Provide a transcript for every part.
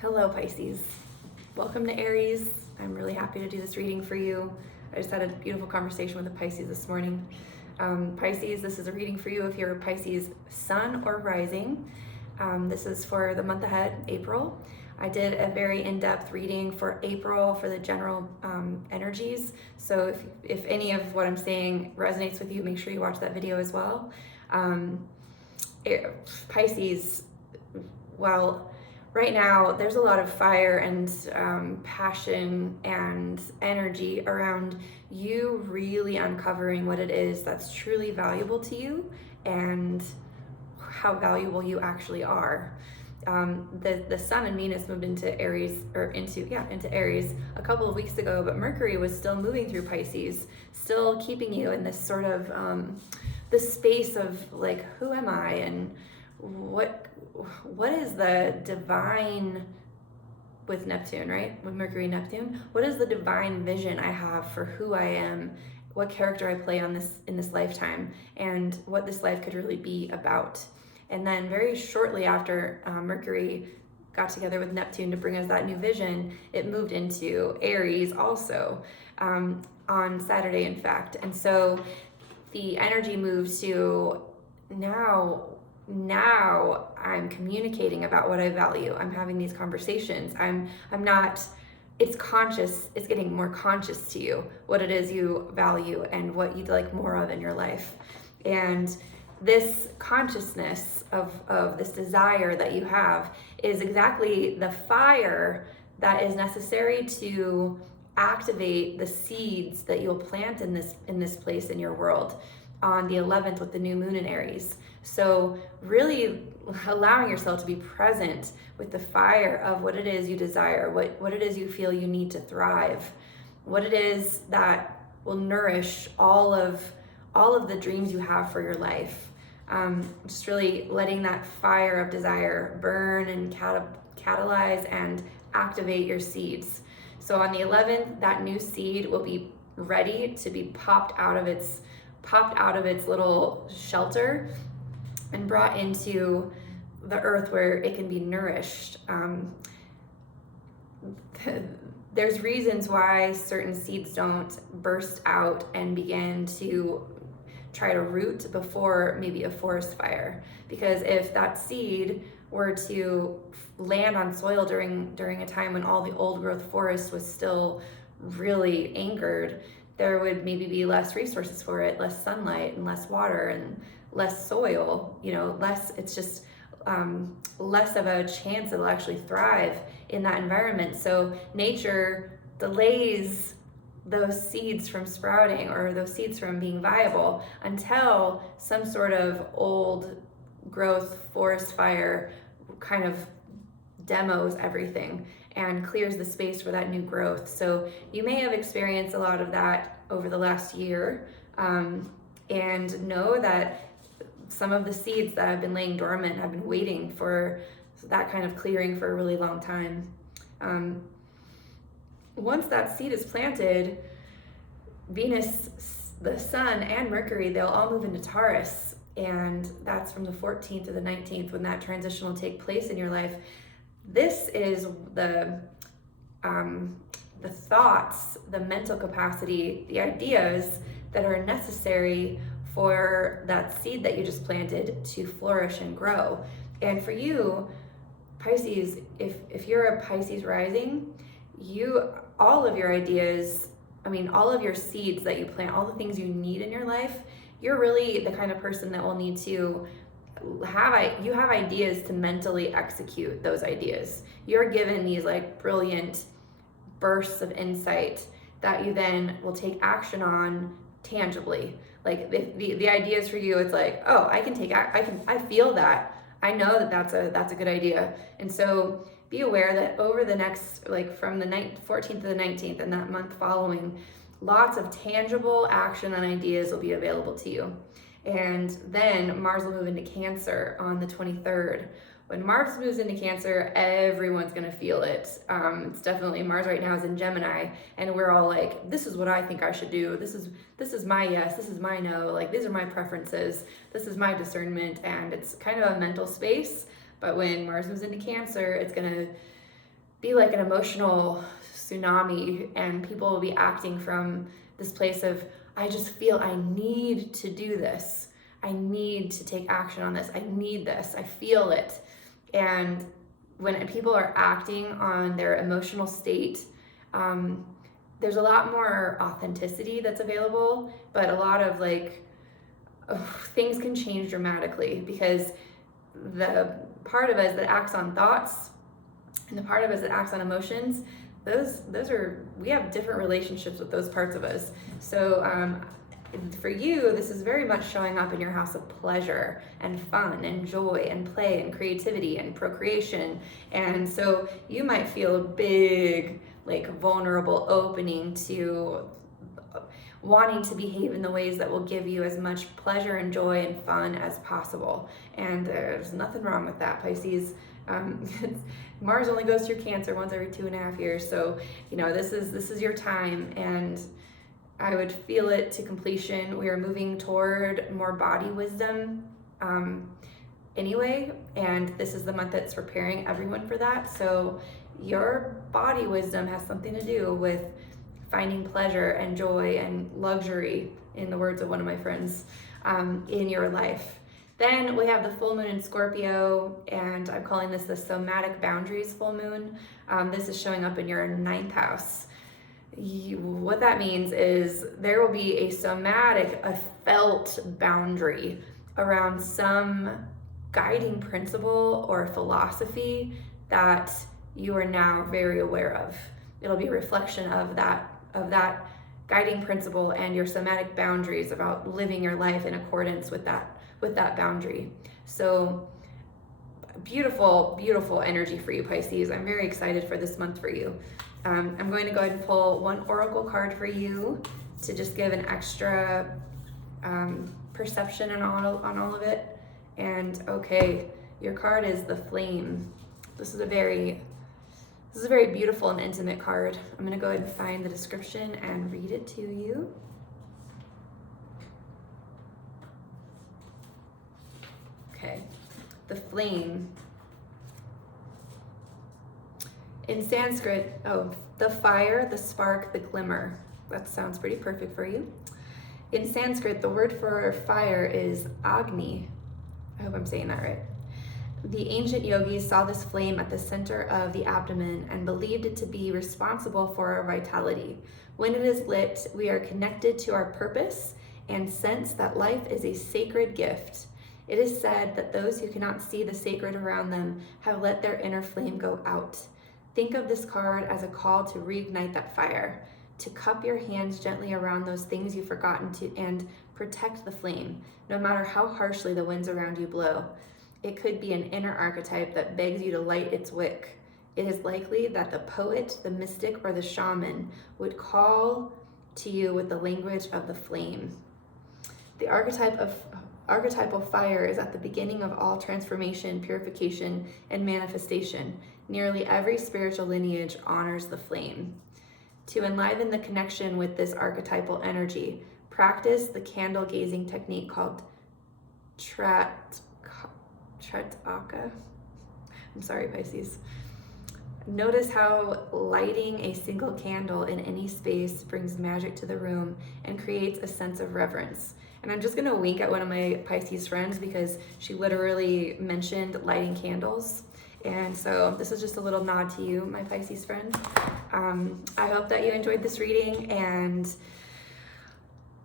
Hello, Pisces. Welcome to Aries. I'm really happy to do this reading for you. I just had a beautiful conversation with a Pisces this morning. Pisces, this is a reading for you if you're a Pisces sun or rising. This is for the month ahead, April. I did a very in-depth reading for April for the general energies. So if any of what I'm saying resonates with you, make sure you watch that video as well. Pisces, well, right now there's a lot of fire and passion and energy around you really uncovering what it is that's truly valuable to you and how valuable you actually are. The Sun and Venus moved into Aries, into Aries a couple of weeks ago, but Mercury was still moving through Pisces, still keeping you in this sort of this space of like, who am I and what is the divine with Neptune, right? With Mercury and Neptune, what is the divine vision I have for who I am, what character I play in this lifetime, and what this life could really be about. And then very shortly after Mercury got together with Neptune to bring us that new vision, it moved into Aries also on Saturday, in fact. And so the energy moved to now I'm communicating about what I value. I'm having these conversations. I'm not, it's conscious, it's getting more conscious to you, what it is you value and what you'd like more of in your life. And this consciousness of this desire that you have is exactly the fire that is necessary to activate the seeds that you'll plant in this place in your world on the 11th with the new moon in Aries. So really allowing yourself to be present with the fire of what it is you desire, what it is you feel you need to thrive, what it is that will nourish all of the dreams you have for your life. Just really letting that fire of desire burn and catalyze and activate your seeds. So on the 11th, that new seed will be ready to be popped out of its little shelter and brought into the earth where it can be nourished. There's reasons why certain seeds don't burst out and begin to try to root before maybe a forest fire, because if that seed were to land on soil during a time when all the old growth forest was still really anchored, there would maybe be less resources for it, less sunlight and less water and less soil, it's just less of a chance it'll actually thrive in that environment. So nature delays those seeds from sprouting or those seeds from being viable until some sort of old growth forest fire kind of demos everything and clears the space for that new growth. So you may have experienced a lot of that over the last year, and know that some of the seeds that have been laying dormant have been waiting for that kind of clearing for a really long time. Once that seed is planted, Venus, the Sun, and Mercury, they'll all move into Taurus, and that's from the 14th to the 19th when that transition will take place in your life. This is the thoughts, the mental capacity, the ideas that are necessary for that seed that you just planted to flourish and grow. And for you, Pisces, if you're a Pisces rising, all of your ideas, all of your seeds that you plant, all the things you need in your life, you're really the kind of person that will need to have ideas to mentally execute those ideas. You're given these like brilliant bursts of insight that you then will take action on tangibly. Like the ideas for you, it's like, oh, I feel that. I know that that's a good idea. And so be aware that over the next, like from the 14th to the 19th and that month following, lots of tangible action and ideas will be available to you. And then Mars will move into Cancer on the 23rd. When Mars moves into Cancer, everyone's gonna feel it. It's definitely, Mars right now is in Gemini, and we're all like, this is what I think I should do. This is my yes, this is my no, like these are my preferences, this is my discernment, and it's kind of a mental space. But when Mars moves into Cancer, it's gonna be like an emotional tsunami, and people will be acting from this place of, I just feel I need to do this. I need to take action on this. I need this. I feel it. And when people are acting on their emotional state, there's a lot more authenticity that's available, but a lot of things can change dramatically, because the part of us that acts on thoughts and the part of us that acts on emotions, we have different relationships with those parts of us. So for you, this is very much showing up in your house of pleasure and fun and joy and play and creativity and procreation. And so you might feel a big, vulnerable opening to wanting to behave in the ways that will give you as much pleasure and joy and fun as possible. And there's nothing wrong with that, Pisces. Mars only goes through Cancer once every 2.5 years. So, this is your time, and I would feel it to completion. We are moving toward more body wisdom anyway, and this is the month that's preparing everyone for that. So your body wisdom has something to do with finding pleasure and joy and luxury, in the words of one of my friends, in your life. Then we have the full moon in Scorpio, and I'm calling this the somatic boundaries full moon. This is showing up in your 9th house. What that means is there will be a somatic, a felt boundary around some guiding principle or philosophy that you are now very aware of. It'll be a reflection of that guiding principle and your somatic boundaries about living your life in accordance with that boundary. So beautiful, beautiful energy for you, Pisces. I'm very excited for this month for you. I'm going to go ahead and pull one oracle card for you to just give an extra perception on all of it. And okay, your card is the Flame. This is a very beautiful and intimate card. I'm going to go ahead and find the description and read it to you. Okay, the Flame. In Sanskrit, the fire, the spark, the glimmer. That sounds pretty perfect for you. In Sanskrit, the word for fire is Agni. I hope I'm saying that right. The ancient yogis saw this flame at the center of the abdomen and believed it to be responsible for our vitality. When it is lit, we are connected to our purpose and sense that life is a sacred gift. It is said that those who cannot see the sacred around them have let their inner flame go out. Think of this card as a call to reignite that fire, to cup your hands gently around those things you've forgotten to, and protect the flame, no matter how harshly the winds around you blow. It could be an inner archetype that begs you to light its wick. It is likely that the poet, the mystic, or the shaman would call to you with the language of the flame. The archetypal fire is at the beginning of all transformation, purification, and manifestation. Nearly every spiritual lineage honors the flame. To enliven the connection with this archetypal energy, practice the candle gazing technique called Trataka. I'm sorry, Pisces. Notice how lighting a single candle in any space brings magic to the room and creates a sense of reverence. And I'm just gonna wink at one of my Pisces friends because she literally mentioned lighting candles. And so this is just a little nod to you, my Pisces friend. I hope that you enjoyed this reading, and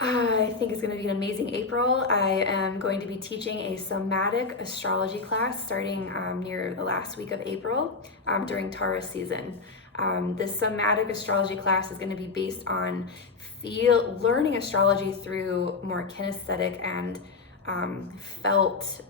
I think it's going to be an amazing April. I am going to be teaching a somatic astrology class starting near the last week of April during Taurus season. This somatic astrology class is going to be based on learning astrology through more kinesthetic and felt,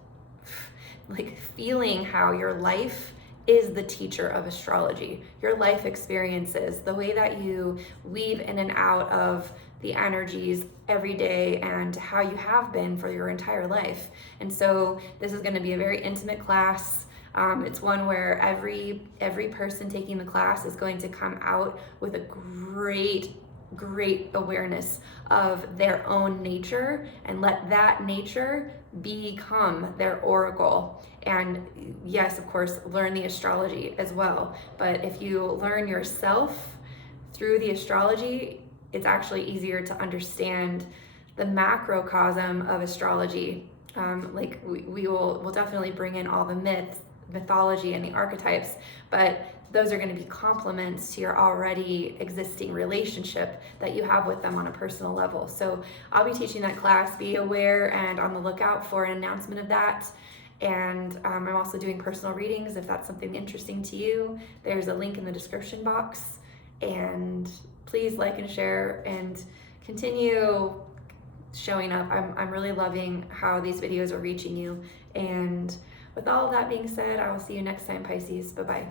feeling how your life is the teacher of astrology. Your life experiences, the way that you weave in and out of the energies every day, and how you have been for your entire life. And so this is going to be a very intimate class. It's one where every person taking the class is going to come out with a great great awareness of their own nature and let that nature become their oracle. And yes, of course, learn the astrology as well. But if you learn yourself through the astrology, it's actually easier to understand the macrocosm of astrology. Like we'll definitely bring in all the mythology and the archetypes, but those are going to be complements to your already existing relationship that you have with them on a personal level. So I'll be teaching that class. Be aware and on the lookout for an announcement of that. And I'm also doing personal readings if that's something interesting to you. There's a link in the description box. And please like and share and continue showing up. I'm really loving how these videos are reaching you. And with all of that being said, I will see you next time, Pisces. Bye-bye.